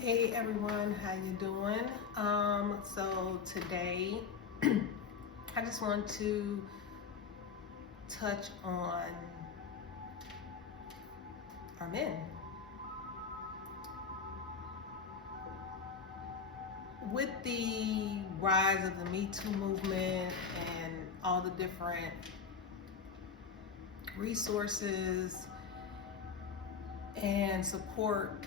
Hey everyone, how you doing? So today I just want to touch on our men. With the rise of the Me Too movement and all the different resources and support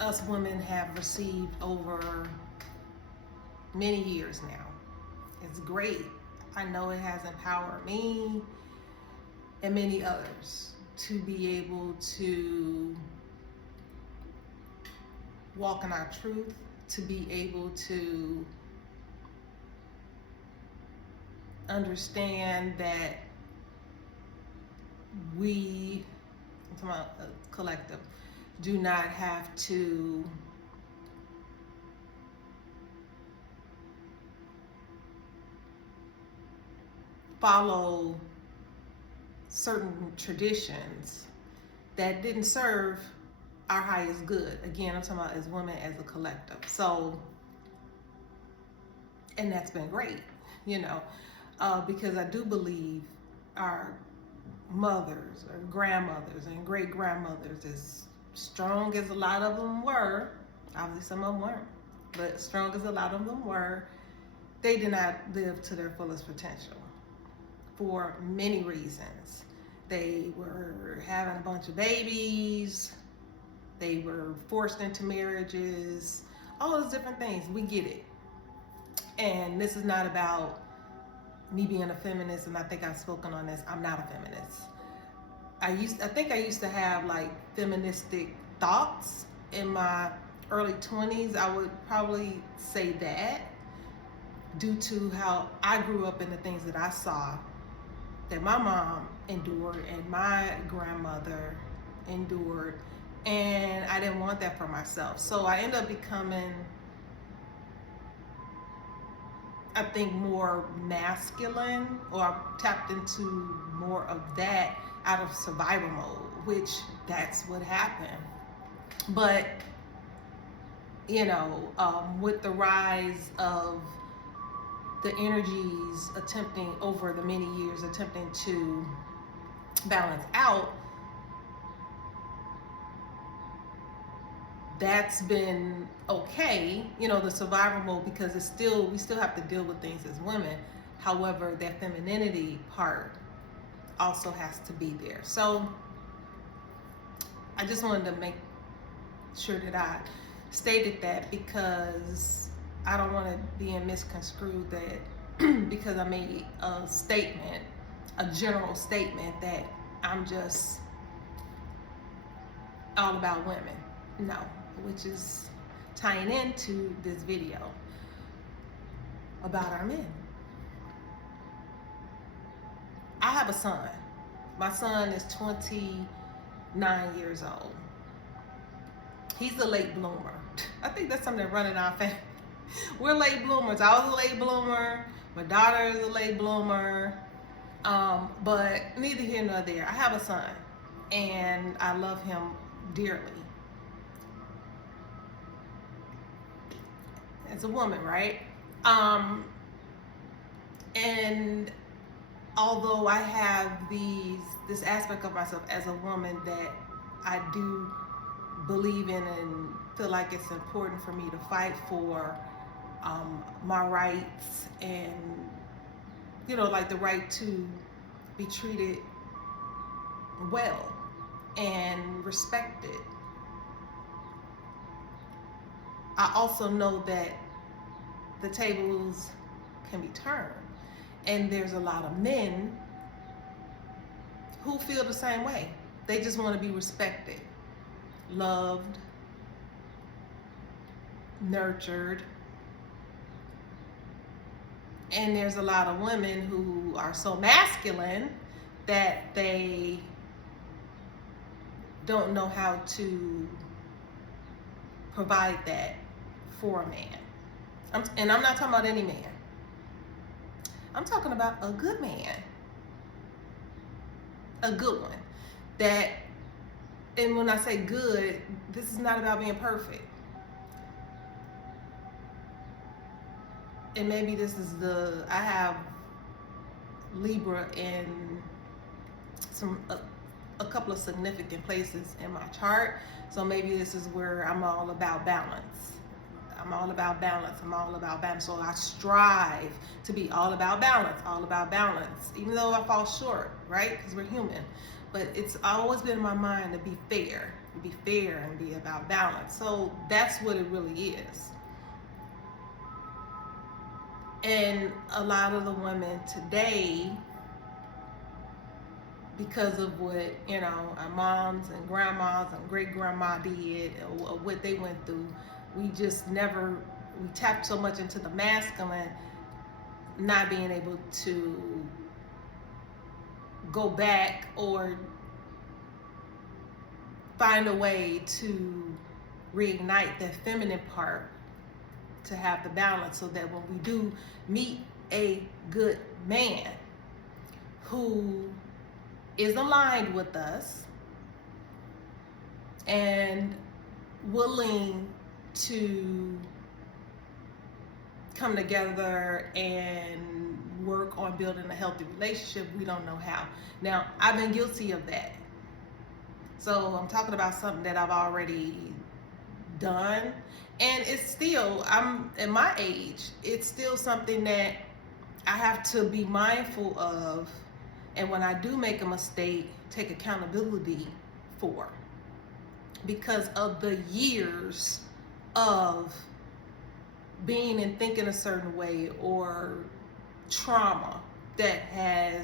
us women have received over many years now, it's great. I know it has empowered me and many others to be able to walk in our truth, to be able to understand that we, I'm talking about a collective, do not have to follow certain traditions that didn't serve our highest good. Again, I'm talking about as women, as a collective. So, and that's been great, because I do believe our mothers or grandmothers and great grandmothers, as strong as a lot of them were, obviously some of them weren't, but strong as a lot of them were, they did not live to their fullest potential for many reasons. They were having a bunch of babies, they were forced into marriages, all those different things. We get it. And this is not about me being a feminist, and I think I've spoken on this. I'm not a feminist. I think I used to have like feministic thoughts in my early 20s. I would probably say that due to how I grew up and the things that I saw that my mom endured and my grandmother endured, and I didn't want that for myself. So I ended up becoming, I think, more masculine, or I tapped into more of that out of survival mode, which that's what happened. But, with the rise of the energies attempting over the many years, attempting to balance out, that's been okay, the survival mode, because we still have to deal with things as women. However, that femininity part also has to be there. So I just wanted to make sure that I stated that, because I don't want to be misconstrued that because I made a statement, a general statement, that I'm just all about women. No, which is tying into this video about our men. I have a son. My son is 29 years old. He's a late bloomer. I think that's something that runs in our family. We're late bloomers. I was a late bloomer. My daughter is a late bloomer. But neither here nor there. I have a son, and I love him dearly. As a woman, right? And although I have this aspect of myself as a woman that I do believe in and feel like it's important for me to fight for my rights, and like the right to be treated well and respected, I also know that the tables can be turned, and there's a lot of men who feel the same way. They just want to be respected, loved, nurtured. And there's a lot of women who are so masculine that they don't know how to provide that for a man. And I'm not talking about any man. I'm talking about a good man. A good one. And when I say good, this is not about being perfect. and maybe this is I have Libra in a couple of significant places in my chart. So maybe this is where I'm all about balance. I'm all about balance. I'm all about balance. So I strive to be all about balance, even though I fall short, right? Because we're human. But it's always been in my mind to be fair and be about balance. So that's what it really is. And a lot of the women today, because of what, you know, our moms and grandmas and great grandma did, or what they went through, we tapped so much into the masculine, not being able to go back or find a way to reignite that feminine part to have the balance, so that when we do meet a good man who is aligned with us and willing to come together and work on building a healthy relationship, we don't know how. Now, I've been guilty of that. So I'm talking about something that I've already done. And it's still, I'm at my age, it's still something that I have to be mindful of. And when I do make a mistake, take accountability for, because of the years of being and thinking a certain way, or trauma that I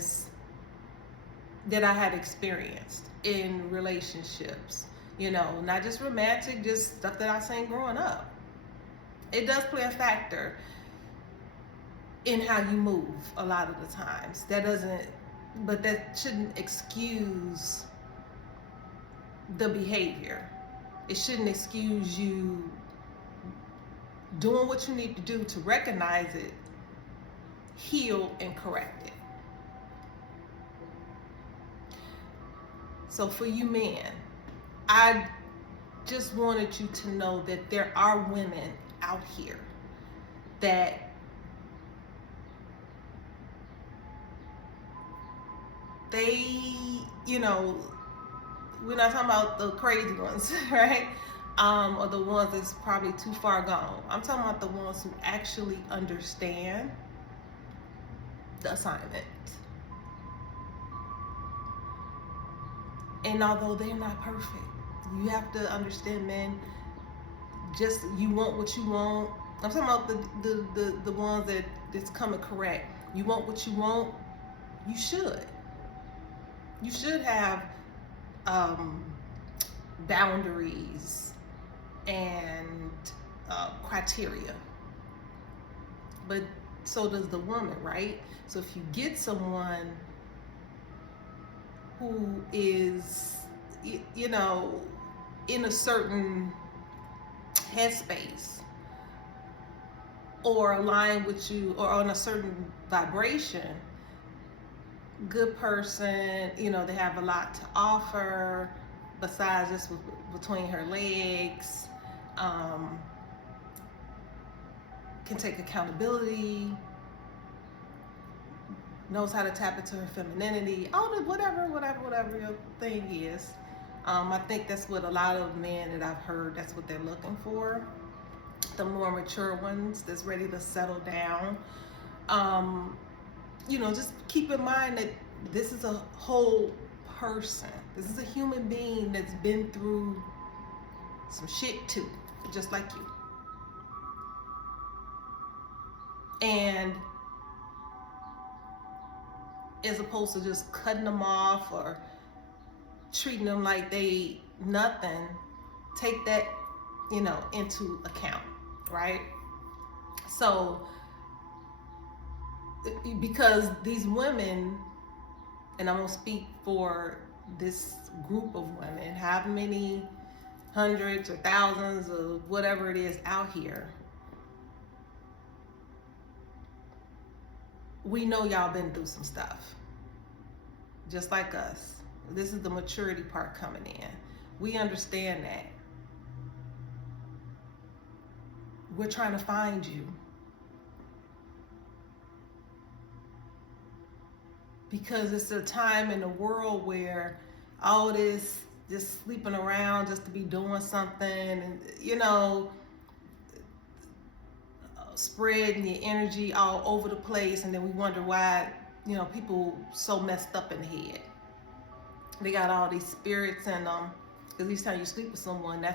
had experienced in relationships, you know, not just romantic, just stuff that I seen growing up. It does play a factor in how you move a lot of the times. But that shouldn't excuse the behavior. It shouldn't excuse you doing what you need to do to recognize it, heal, and correct it. So for you men, I just wanted you to know that there are women out here that they, you know, we're not talking about the crazy ones, right? Or the ones that's probably too far gone. I'm talking about the ones who actually understand the assignment. And although they're not perfect, you have to understand, men, just, you want what you want. I'm talking about the ones that's coming correct. You want what you want, you should. You should have boundaries and criteria. But so does the woman, right? So if you get someone who is, you know, in a certain headspace, or aligned with you, or on a certain vibration, good person, you know, they have a lot to offer besides just between her legs, can take accountability, knows how to tap into her femininity, whatever your thing is. I think that's what a lot of men that I've heard, that's what they're looking for. The more mature ones that's ready to settle down. You know, just keep in mind that this is a whole person. This is a human being that's been through some shit too, just like you. And as opposed to just cutting them off or treating them like they nothing, take that, you know, into account, right? So, because these women, and I'm gonna speak for this group of women, how many hundreds or thousands of whatever it is out here, we know y'all been through some stuff, just like us. This is the maturity part coming in. We understand that. We're trying to find you. because it's a time in the world where all this just sleeping around just to be doing something, and spreading your energy all over the place, and then we wonder why people so messed up in the head. They got all these spirits in them, because each time you sleep with someone,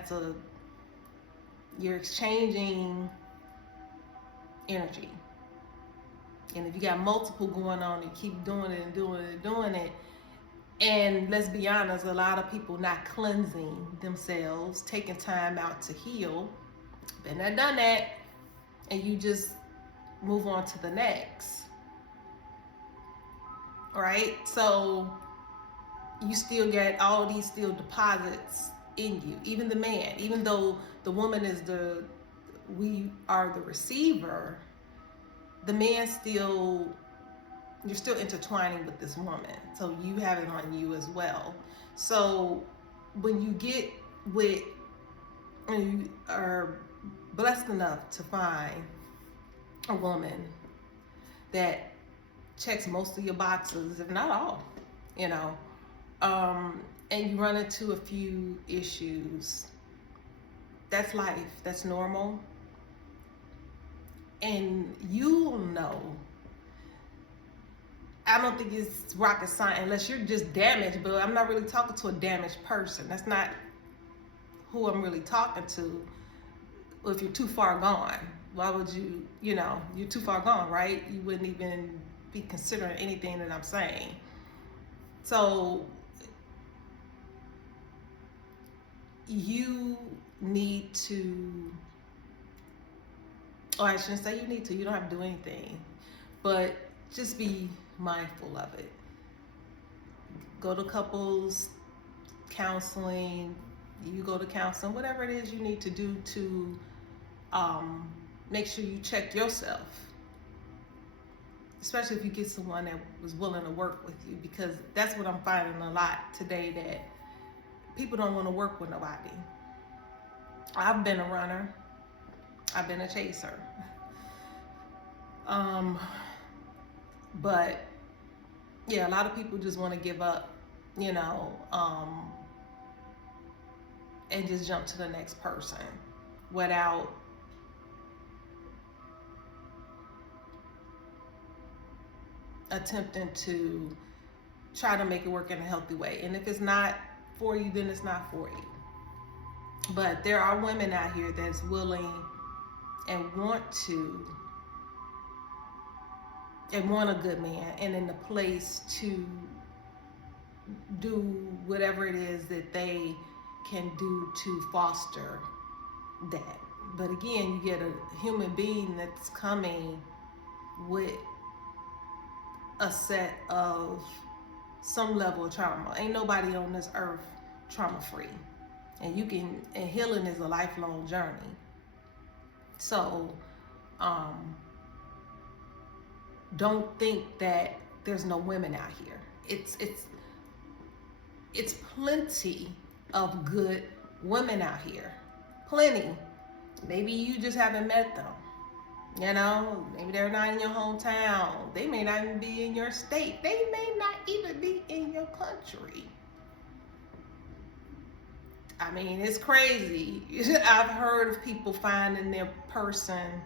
you're exchanging energy. And if you got multiple going on, you keep doing it and doing it and doing it. And let's be honest, a lot of people not cleansing themselves, taking time out to heal. Been there, done that, and you just move on to the next. Right? So you still get all these still deposits in you. Even the man, even though the woman is we are the receiver, the man you're still intertwining with this woman. So you have it on you as well. So when you get with, and you are blessed enough to find a woman that checks most of your boxes, if not all, and you run into a few issues, that's life, that's normal. And you'll know. I don't think it's rocket science unless you're just damaged, but I'm not really talking to a damaged person. That's not who I'm really talking to. If you're too far gone, why would you're too far gone, right? You wouldn't even be considering anything that I'm saying. So you need to, I shouldn't say you need to, you don't have to do anything, but just be mindful of it. Go to couples counseling, you go to counseling, whatever it is you need to do to make sure you check yourself, especially if you get someone that was willing to work with you, because that's what I'm finding a lot today, that people don't want to work with nobody. I've been a runner, I've been a chaser, but yeah, a lot of people just want to give up, and just jump to the next person without attempting to try to make it work in a healthy way. And if it's not for you, then it's not for you. But there are women out here that's willing and want a good man, and in the place to do whatever it is that they can do to foster that. But again, you get a human being that's coming with a set of some level of trauma. Ain't nobody on this earth trauma free. And healing is a lifelong journey. So, don't think that there's no women out here. It's plenty of good women out here. Plenty. Maybe you just haven't met them. Maybe they're not in your hometown. They may not even be in your state. They may not even be in your country. I mean, it's crazy. I've heard of people finding their person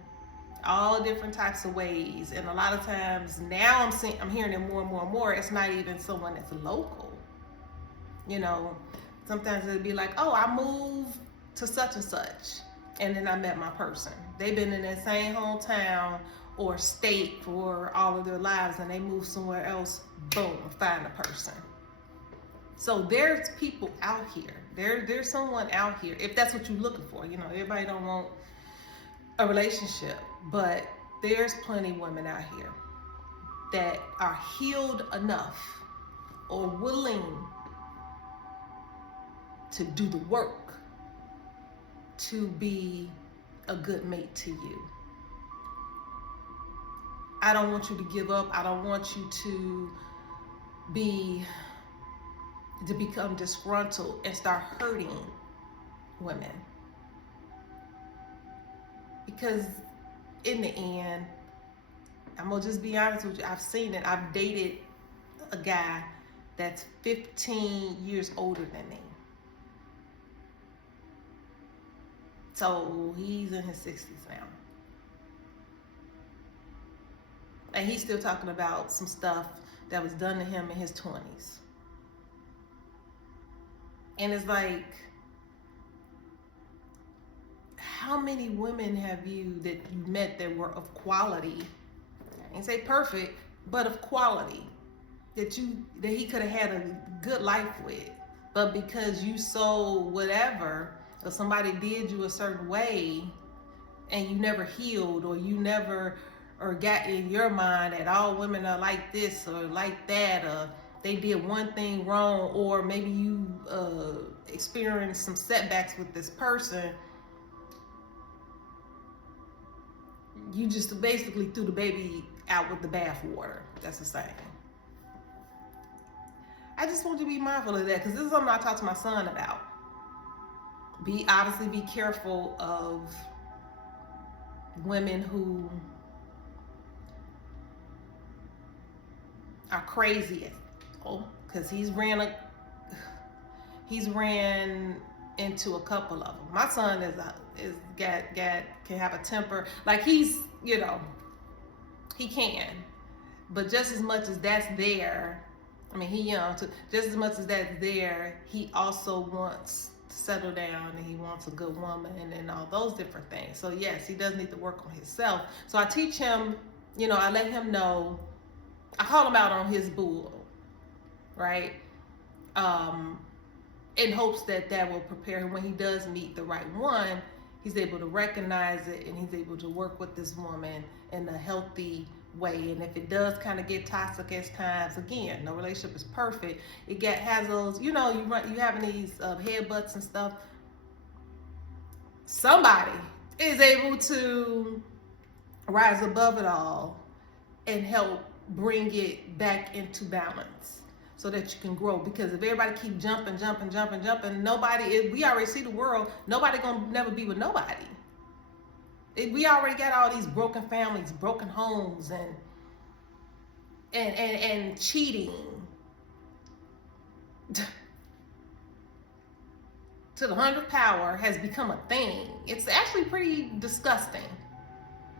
all different types of ways, and a lot of times now I'm hearing it more and more and more. It's not even someone that's local. Sometimes it'll be like, oh, I moved to such and such, and then I met my person. They've been in that same hometown or state for all of their lives, and they move somewhere else, boom, find a person. So there's people out here. There's someone out here, if that's what you're looking for. Everybody don't want a relationship, but there's plenty of women out here that are healed enough or willing to do the work to be a good mate to you. I don't want you to give up. I don't want you to become disgruntled and start hurting women. Because in the end, I'm gonna just be honest with you, I've seen it. I've dated a guy that's 15 years older than me. So he's in his 60s now. And he's still talking about some stuff that was done to him in his 20s. And it's like, how many women have you that you met that were of quality? I ain't say perfect, but of quality, that he could have had a good life with. But because you sold whatever, or somebody did you a certain way, and you never healed, or you never, or got in your mind that all women are like this or like that, or they did one thing wrong, or maybe you experienced some setbacks with this person, you just basically threw the baby out with the bathwater. That's the saying. I just want you to be mindful of that, because this is something I talk to my son about. Obviously be careful of women who are crazy. Because he's ran into a couple of them. My son can have a temper. Like he can. But just as much as that's there, I mean, he young too. Just as much as that's there, he also wants to settle down, and he wants a good woman and all those different things. So yes, he does need to work on himself. So I teach him, I let him know, I call him out on his bull, right? In hopes that will prepare him when he does meet the right one. He's able to recognize it, and he's able to work with this woman in a healthy way. And if it does kind of get toxic at times, again, no relationship is perfect. Has those, you having these headbutts and stuff. Somebody is able to rise above it all and help bring it back into balance, so that you can grow. Because if everybody keep jumping, we already see the world, nobody gonna never be with nobody. We already got all these broken families, broken homes, and cheating to the 100th power has become a thing. It's actually pretty disgusting.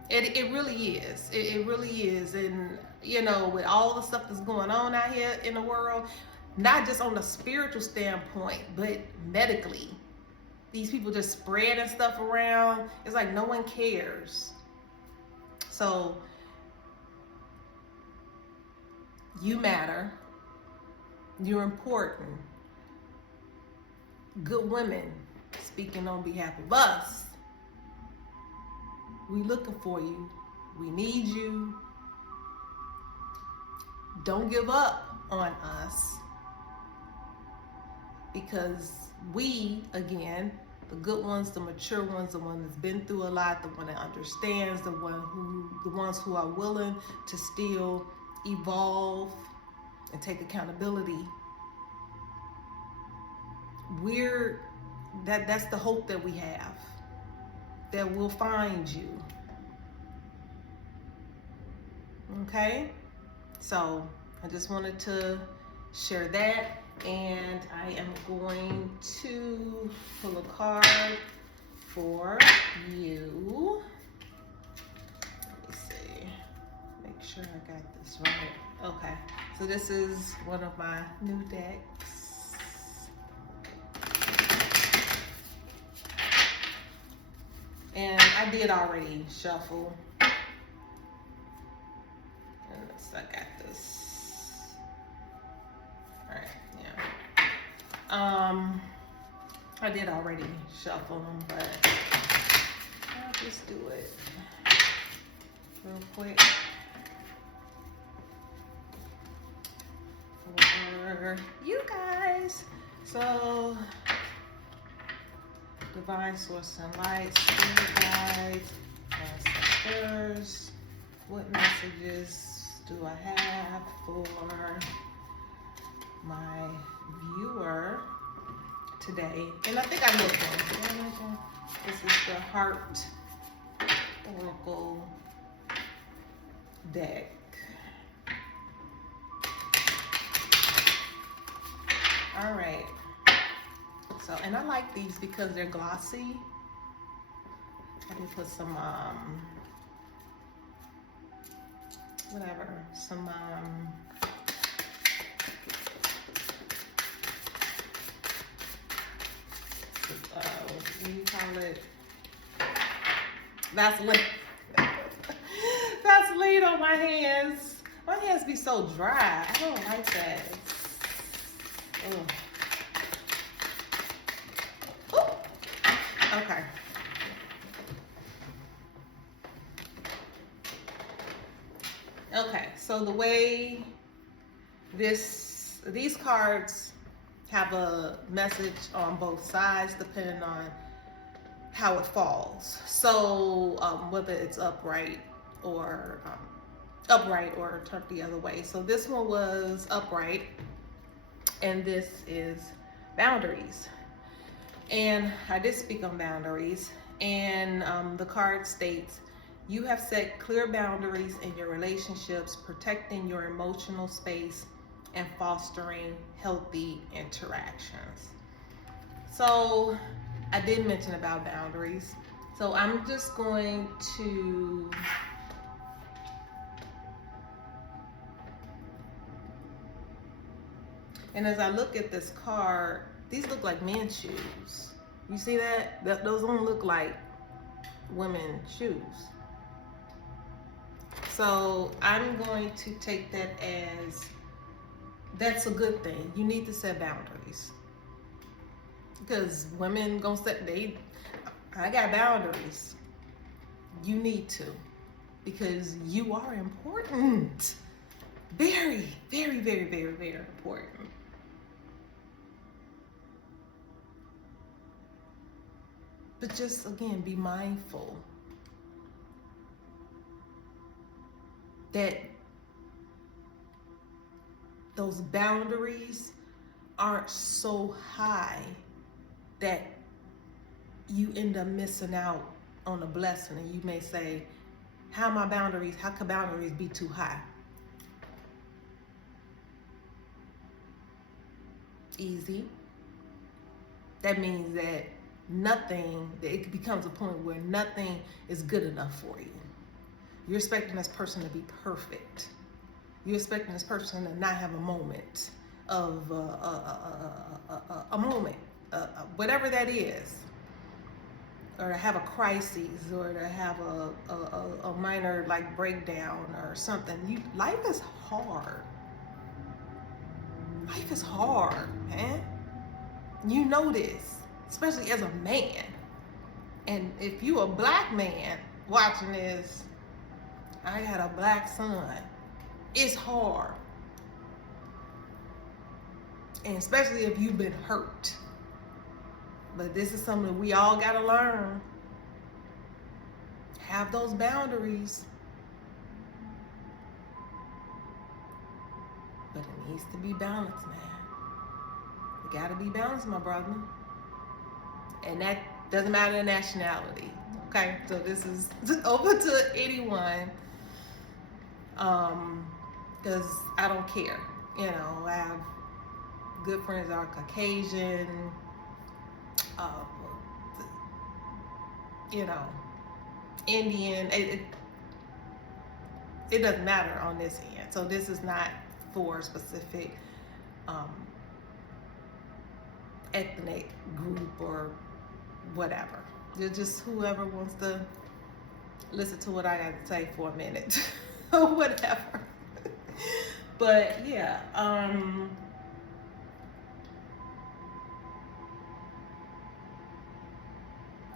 It really is. It really is. And with all the stuff that's going on out here in the world, not just on the spiritual standpoint, but medically, these people just spreading stuff around. It's like no one cares. So you matter. You're important. Good women, speaking on behalf of us, we looking for you. We need you. Don't give up on us, because we, again, the good ones, the mature ones, the one that's been through a lot, the one that understands, the ones who are willing to still evolve and take accountability. That's the hope that we have, that we'll find you. Okay? So I just wanted to share that, and I am going to pull a card for you. Let me see. Make sure I got this right. Okay. So this is one of my new decks. And I did already shuffle. I got this. All right, yeah. I did already shuffle them, but I'll just do it real quick for you guys. So, divine source and light, spirit guides, ancestors, what messages do I have for my viewer today? And I think I looked one. This is the Heart Oracle deck. All right. So, and I like these because they're glossy. I did put some, whatever, some, what do you call it? Vaseline. Vaseline on my hands. My hands be so dry. I don't like that. Ugh. Ooh. Okay. Okay, so the way these cards have a message on both sides depending on how it falls. So whether it's upright or turned the other way. So this one was upright, and this is boundaries. And I did speak on boundaries, and the card states, you have set clear boundaries in your relationships, protecting your emotional space and fostering healthy interactions. So I did mention about boundaries. So I'm just going to and as I look at this card, these look like men's shoes. You see that? Those don't look like women's shoes. So I'm going to take that as that's a good thing. You need to set boundaries. Because women gonna I got boundaries. You need to. Because you are important. Very, very, very, very, very important. But just again, be mindful that those boundaries aren't so high that you end up missing out on a blessing. And you may say, how could boundaries be too high? Easy. That means that it becomes a point where nothing is good enough for you. You're expecting this person to be perfect. You're expecting this person to not have a moment of whatever that is, or to have a crisis, or to have a minor like breakdown or something. Life is hard. Life is hard, man. You know this, especially as a man. And if you a black man watching this, I had a black son. It's hard. And especially if you've been hurt. But this is something that we all gotta learn. Have those boundaries. But it needs to be balanced, man. It gotta be balanced, my brother. And that doesn't matter the nationality. Okay, so this is open to anyone. Because I don't care. You know, I have good friends that are Caucasian, you know, Indian. It doesn't matter on this end. So this is not for a specific ethnic group or whatever. It's just whoever wants to listen to what I got to say for a minute or whatever. But yeah,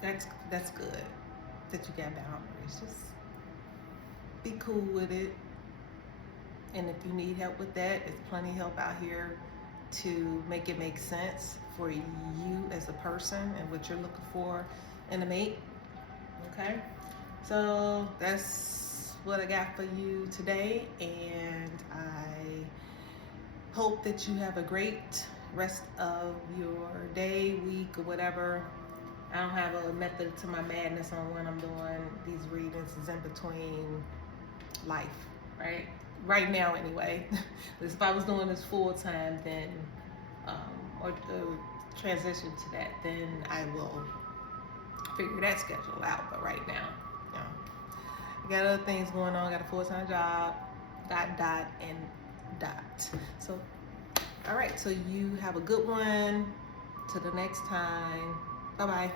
that's good that you got boundaries. Just be cool with it. And if you need help with that, there's plenty of help out here to make it make sense for you as a person and what you're looking for in a mate. Okay? So that's what I got for you today, and I hope that you have a great rest of your day, week, or whatever. I don't have a method to my madness on when I'm doing these readings. It's in between life, right? Right now anyway. If I was doing this full time, then or transition to that, then I will figure that schedule out. But right now, you know, I got other things going on. Got a full-time job, and dot. So, all right. So you have a good one. Till the next time. Bye bye.